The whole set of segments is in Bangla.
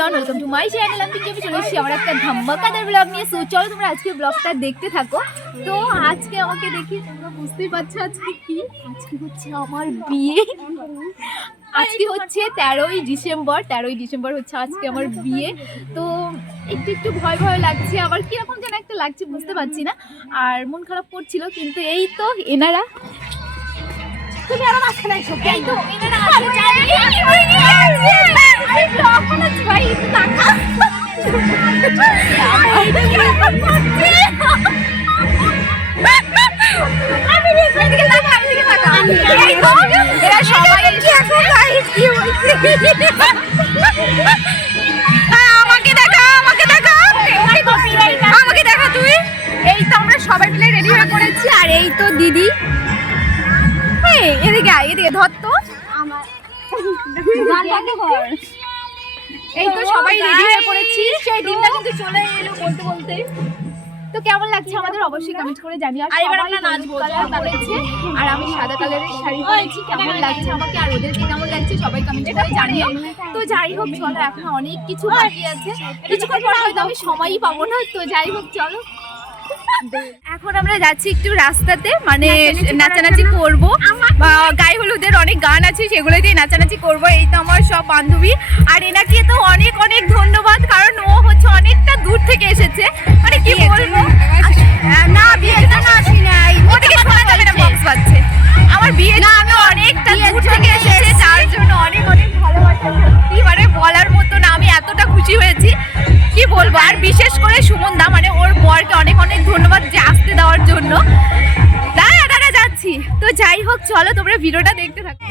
Everyone, welcome to my channel. আমি চলে এসেছি আমার একটা ধামাকাদার ব্লগ নিয়ে। সো চলো তোমরা আজকে ব্লগটা দেখতে থাকো। তো আজকে আমাকে দেখি তোমরা বুঝতেই পারছো আজকে কি, আজকে হচ্ছে আমার বিয়ে। আজকে হচ্ছে 13ই ডিসেম্বর হচ্ছে আজকে আমার বিয়ে। তো একটু ভয় ভয় লাগছে, আবার কিরকম যেন একটা লাগছে বুঝতে পারছি না, আর মন খারাপ করছিল। কিন্তু এই তো এনারা, তুমি আরো মাঝখানে এসো। এই তো এনারা আছে, আমি ব্লগ বানাচ্ছি ভাই, একটু তাকা। আমি এদিকে তাকা, এদিকে তাকা। এরা সবাই দেখো গাইস কি হইছে। আমাকে দেখা, আমাকে দেখা, আমাকে দেখা তুই। এই তো আমরা সবাই মিলে রেডি হয়ে পড়েছি, আর এই তো দিদি। এদিকে ধর তো। এই তো সবাই রেডি হয়ে পড়েছি, সেই দিনটা কিন্তু চলে এলো বলতে বলতে। তো কেমন লাগছে আমাদের অবশ্যই কমেন্ট করে জানিও। আর এবার আমরা নাচবো, কালার করেছে আর আমি সাদা কালারের শাড়ি পরেছি। কেমন লাগছে আমাকে আর ওদেরকে কেমন লাগছে সবাই কমেন্ট করে জানিও। তো যাই হোক চলো, এখন অনেক কিছু বাকি আছে, কিছুক্ষণ পর হয়তো আমি সময়ই পাবো না। তো যাই হোক চলো, এখন আমরা যাচ্ছি একটু রাস্তাতে, মানে নাচানাচি করবো। গায়ে হলুদের অনেক গান আছে, সেগুলোতেই নাচানাচি করবো। এই তো আমার সব বান্ধবী, আর এনাকে তো অনেক অনেক ধন্যবাদ, কারণ ও হচ্ছে অনেকটা দূর থেকে এসেছে। মানে কি বলবো, না বিয়েটা না আসি নাই, ওদিকে শোনা যাবে না, বক্স বাজছে। আমার বিয়ে না, আমি অনেকটা দূর থেকে এসেছে, যার জন্য অনেক অনেক ভালোবাসা। সত্যি মানে বলার মতো না, আমি এতটা খুশি হয়েছি কি বলবো। আর বিশেষ করে সুমন দা, মানে ওর বরকে অনেক অনেক ধন্যবাদ যে আসতে দেওয়ার জন্য। দাঁড়া যাচ্ছি। তো যাই হোক চলো, তোমরা ভিডিওটা দেখতে থাকো।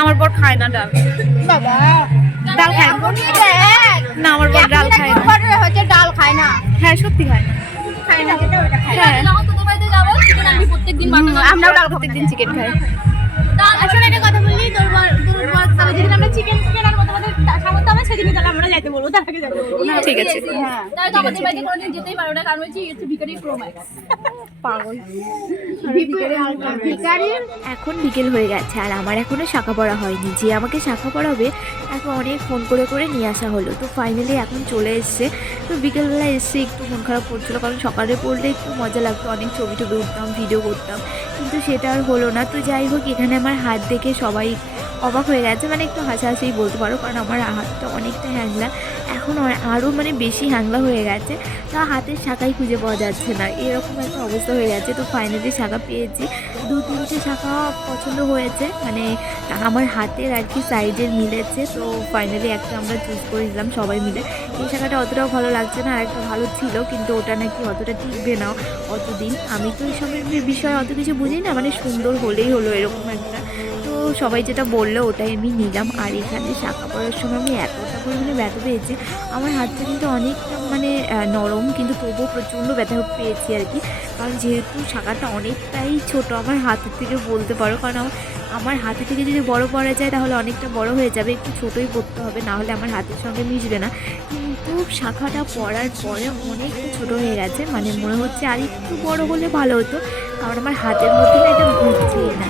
আমার বর খায় না ডাল, ডাল খায় না। আমার বর ডাল খায় না, ডাল খায় না। হ্যাঁ সত্যি খায় না, আমরাও ডাল প্রত্যেকদিন চিকেন খাই। আসলে একটা কথা বললি, তোর যেদিন আমরা চিকেন আর মতো সামর্থ্য হবে সেদিনই তাহলে আমরা যাইতে বলবো, তার আগে যাইতে বলবো। ঠিক আছে, হ্যাঁ তাহলে তো আমাদের বাড়িতে কোনোদিন যেতেই পারো না, কারণ হচ্ছে ভিখারি প্রো ম্যাক্স পাগল। এখন বিকেল হয়ে গেছে আর আমার এখনো শাখা পড়া হয়নি। যে আমাকে শাখা পড়াবে তাকে অনেক ফোন করে নিয়ে আসা হলো। তো ফাইনালি এখন চলে এসছে। তো বিকেলবেলা এসে একটু মন খারাপ করছিলো, কারণ সকালে পড়লে একটু মজা লাগতো, অনেক ছবি উঠতাম, ভিডিও করতাম, কিন্তু সেটা আর হলো না। তো যাই হোক, এখানে আমার হাত দেখে সবাই অবাক হয়ে গেছে, মানে একটু হাসাহাসি বলতে পারো, কারণ আমার হাতটা অনেকটা হ্যাংলা। এখন আরও মানে বেশি হ্যাংলা হয়ে গেছে, তা হাতের শাখাই খুঁজে পাওয়া যাচ্ছে না, এরকম একটা অবস্থা হয়ে গেছে। তো ফাইনালি শাখা পেয়েছি, 2-3টে শাখা পছন্দ হয়েছে, মানে আমার হাতের আর কি সাইজের মিলেছে। তো ফাইনালি একটা আমরা চুজ করে দিলাম সবাই মিলে। এই শাখাটা অতটাও ভালো লাগছে না, আর একটা ভালো ছিল কিন্তু ওটা নাকি অতটা টিকবে না অতদিন। আমি তো এইসবের বিষয়ে অত কিছু বুঝি না, মানে সুন্দর হলেই হলো এরকম একটা। তো সবাই যেটা বললো ওটাই আমি নিলাম। আর এখানে শাখা পরার সময় আমি এতটা পরিমাণে ব্যথা পেয়েছি, আমার হাতটা কিন্তু অনেকটা মানে নরম, কিন্তু তবুও প্রচণ্ড ব্যথা পেয়েছি আর কি। কারণ যেহেতু শাখাটা অনেকটাই ছোট আমার হাতের থেকে বলতে পারো, কারণ আমার হাতে থেকে যদি বড় পরা যায় তাহলে অনেকটা বড় হয়ে যাবে, একটু ছোটোই পরতে হবে, না হলে আমার হাতের সঙ্গে মিশবে না। কিন্তু শাখাটা পরার পরে অনেকটা ছোটো হয়ে গেছে, মানে মনে হচ্ছে আর একটু বড় হলে ভালো হতো, কারণ আমার হাতের মধ্যে না এটা ঘুরছেই না।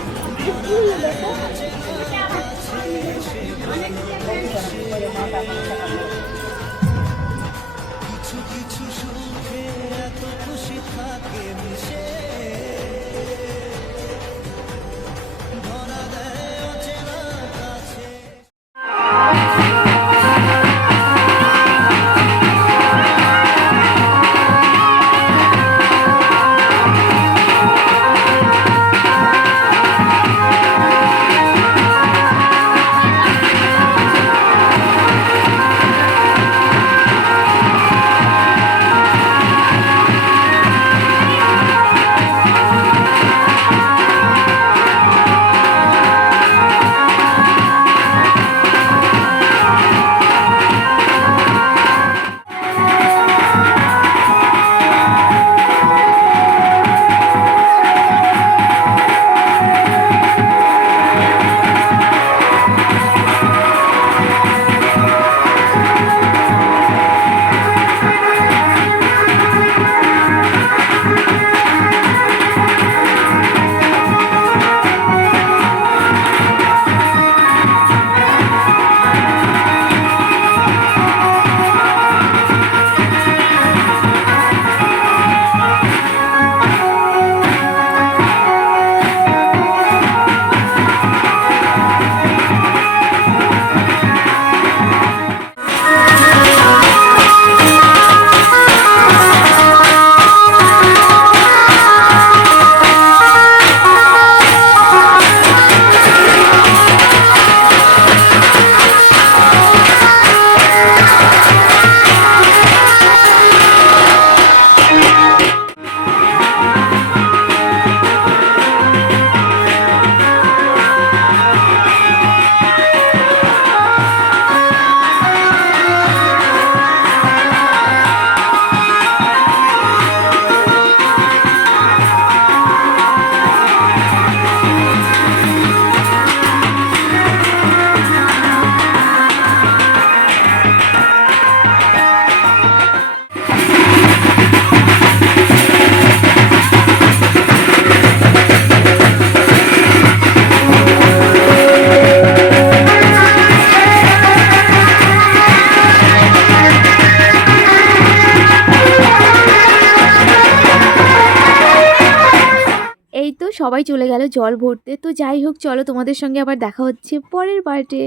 এই তো সবাই চলে গেল জল ভরতে। তো যাই হোক, চলো তোমাদের সঙ্গে আবার দেখা হচ্ছে পরের পার্টে।